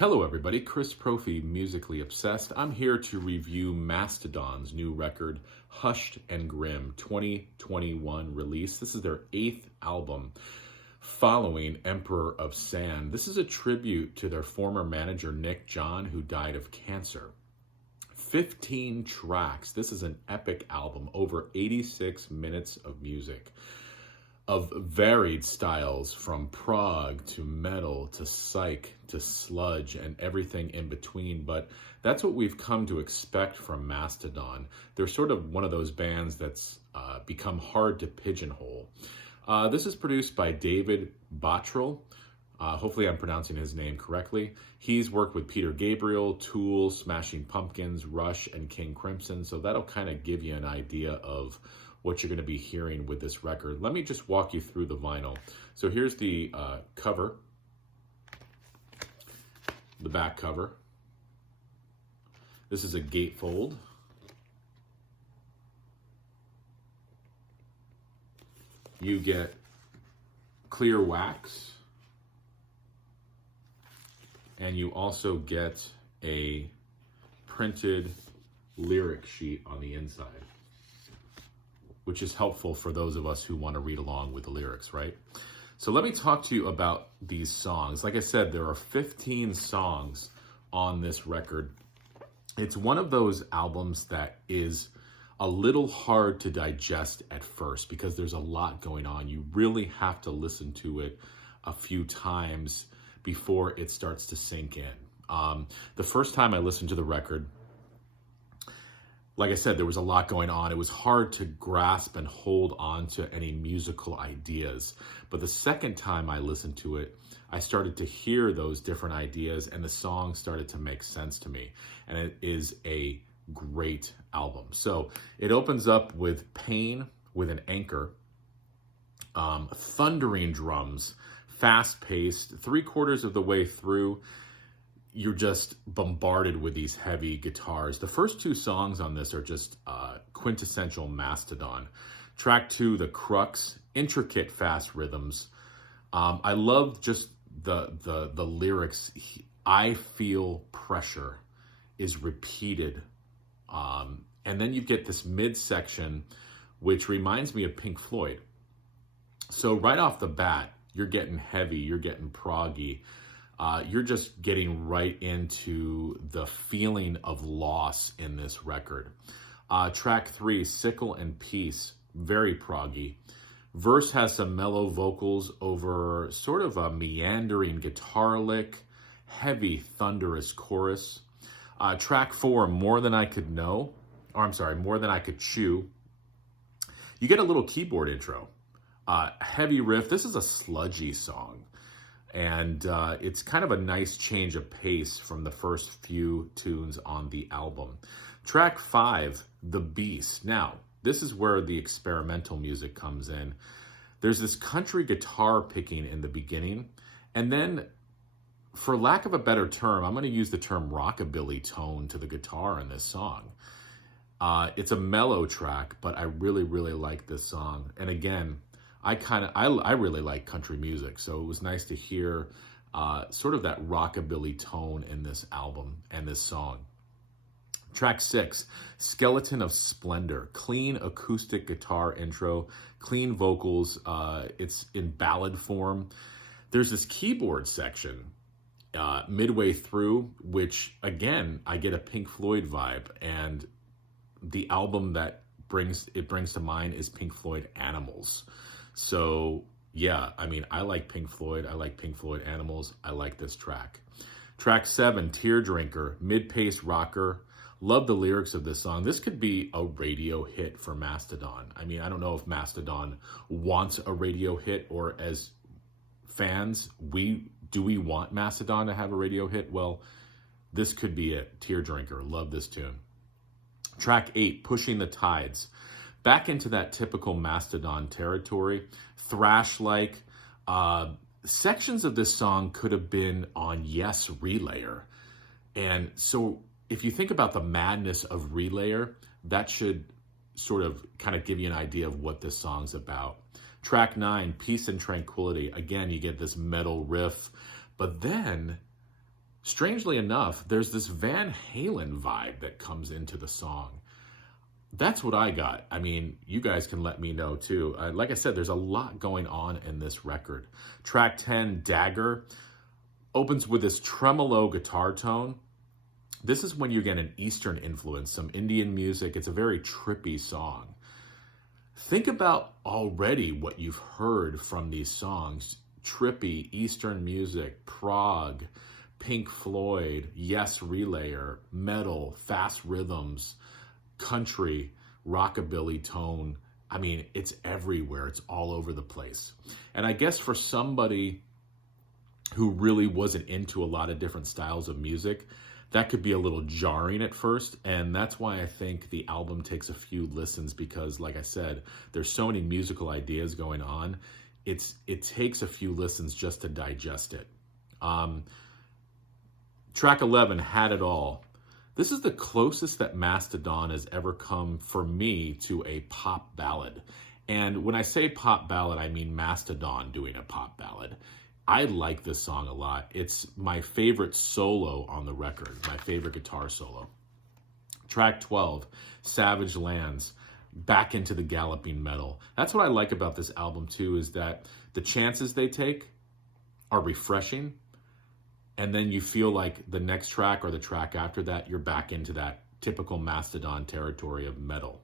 Hello everybody, Chris Profi, Musically Obsessed. I'm here to review Mastodon's new record, Hushed and Grim, 2021 release. This is their 8th album following Emperor of Sand. This is a tribute to their former manager, Nick John, who died of cancer. 15 tracks. This is an epic album, over 86 minutes of music, of varied styles from prog to metal to psych to sludge and everything in between. But that's what we've come to expect from Mastodon. They're sort of one of those bands that's become hard to pigeonhole. This is produced by David Bottrell. Hopefully I'm pronouncing his name correctly. He's worked with Peter Gabriel, Tool, Smashing Pumpkins, Rush, and King Crimson. So that'll kind of give you an idea of what you're going to be hearing with this record. Let me just walk you through the vinyl. So here's the cover, the back cover. This is a gatefold. You get clear wax, and you also get a printed lyric sheet on the inside, which is helpful for those of us who want to read along with the lyrics, right? So let me talk to you about these songs. Like I said, there are 15 songs on this record. It's one of those albums that is a little hard to digest at first because there's a lot going on. You really have to listen to it a few times before it starts to sink in. The first time I listened to the record, like I said, there was a lot going on. It was hard to grasp and hold on to any musical ideas. But the second time I listened to it, I started to hear those different ideas and the song started to make sense to me. And it is a great album. So it opens up with Pain with an anchor, thundering drums, fast-paced, 3/4 of the way through. You're just bombarded with these heavy guitars. The first two songs on this are just quintessential Mastodon. Track 2, the Crux, intricate fast rhythms. I love just the lyrics. I feel pressure is repeated. And then you get this midsection, which reminds me of Pink Floyd. So right off the bat, you're getting heavy, you're getting proggy. You're just getting right into the feeling of loss in this record. Track 3, Sickle and Peace, very proggy. Verse has some mellow vocals over sort of a meandering guitar lick, heavy thunderous chorus. Track 4, More Than I Could Chew. You get a little keyboard intro. Heavy riff. This is a sludgy song. And it's kind of a nice change of pace from the first few tunes on the album. Track 5, The Beast. Now, this is where the experimental music comes in. There's this country guitar picking in the beginning. And then, for lack of a better term, I'm going to use the term rockabilly tone to the guitar in this song. It's a mellow track, but I really, really like this song. And again, I really like country music, so it was nice to hear sort of that rockabilly tone in this album and this song. Track 6, Skeleton of Splendor, clean acoustic guitar intro, clean vocals. It's in ballad form. There's this keyboard section midway through, which again, I get a Pink Floyd vibe, and the album that brings to mind is Pink Floyd Animals. So yeah, I mean, I like Pink Floyd. I like Pink Floyd Animals. I like this track. Track 7, Tear Drinker, mid-pace rocker. Love the lyrics of this song. This could be a radio hit for Mastodon. I mean, I don't know if Mastodon wants a radio hit, or as fans, do we want Mastodon to have a radio hit? Well, this could be it. Tear Drinker. Love this tune. Track 8, Pushing the Tides. Back into that typical Mastodon territory, thrash-like. Sections of this song could have been on Yes Relayer. And so if you think about the madness of Relayer, that should sort of kind of give you an idea of what this song's about. Track 9, Peace and Tranquility. Again, you get this metal riff, but then strangely enough, there's this Van Halen vibe that comes into the song. That's what I got. I mean, you guys can let me know too. Like I said, there's a lot going on in this record. Track 10, Dagger, opens with this tremolo guitar tone. This is when you get an Eastern influence, some Indian music. It's a very trippy song. Think about already what you've heard from these songs. Trippy, Eastern music, prog, Pink Floyd, Yes Relayer, metal, fast rhythms, country, rockabilly tone. I mean, it's everywhere. It's all over the place. And I guess for somebody who really wasn't into a lot of different styles of music, that could be a little jarring at first. And that's why I think the album takes a few listens, because like I said, there's so many musical ideas going on. It takes a few listens just to digest it. Track 11, Had It All. This is the closest that Mastodon has ever come for me to a pop ballad. And when I say pop ballad, I mean Mastodon doing a pop ballad. I like this song a lot. It's my favorite solo on the record, my favorite guitar solo. Track 12, Savage Lands, back into the galloping metal. That's what I like about this album too, is that the chances they take are refreshing. And then you feel like the next track or the track after that, you're back into that typical Mastodon territory of metal.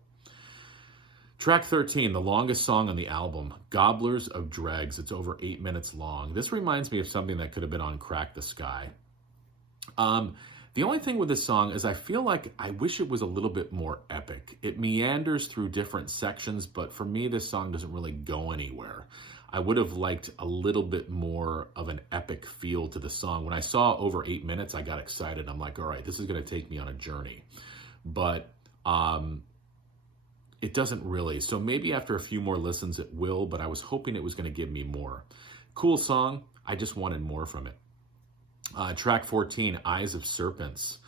Track 13, the longest song on the album, Gobblers of Dregs. It's over 8 minutes long. This reminds me of something that could have been on Crack the Sky. The only thing with this song is I feel like I wish it was a little bit more epic. It meanders through different sections, but for me, this song doesn't really go anywhere. I would have liked a little bit more of an epic feel to the song. When I saw over 8 minutes, I got excited. I'm like, all right, this is going to take me on a journey. But it doesn't really. So maybe after a few more listens, it will, but I was hoping it was going to give me more. Cool song. I just wanted more from it. Track 14, Eyes of Serpent.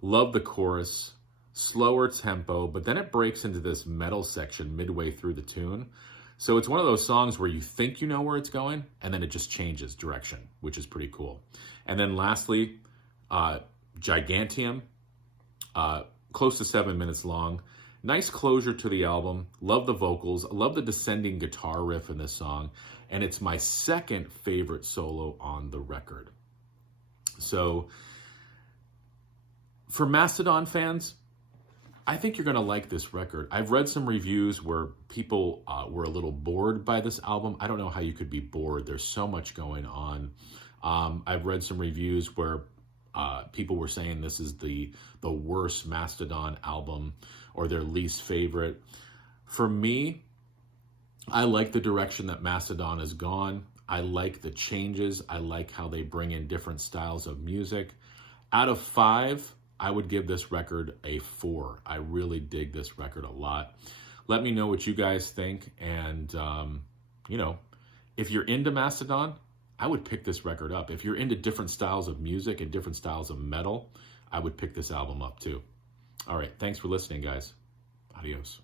Love the chorus. Slower tempo, but then it breaks into this metal section midway through the tune. So it's one of those songs where you think you know where it's going, and then it just changes direction, which is pretty cool. And then lastly, Gigantium, close to 7 minutes long. Nice closure to the album. Love the vocals. Love the descending guitar riff in this song. And it's my second favorite solo on the record. So for Mastodon fans, I think you're going to like this record. I've read some reviews where people were a little bored by this album. I don't know how you could be bored. There's so much going on. I've read some reviews where people were saying this is the worst Mastodon album or their least favorite. For me, I like the direction that Mastodon has gone. I like the changes. I like how they bring in different styles of music. Out of 5, I would give this record a 4. I really dig this record a lot. Let me know what you guys think. And, if you're into Mastodon, I would pick this record up. If you're into different styles of music and different styles of metal, I would pick this album up too. All right. Thanks for listening, guys. Adios.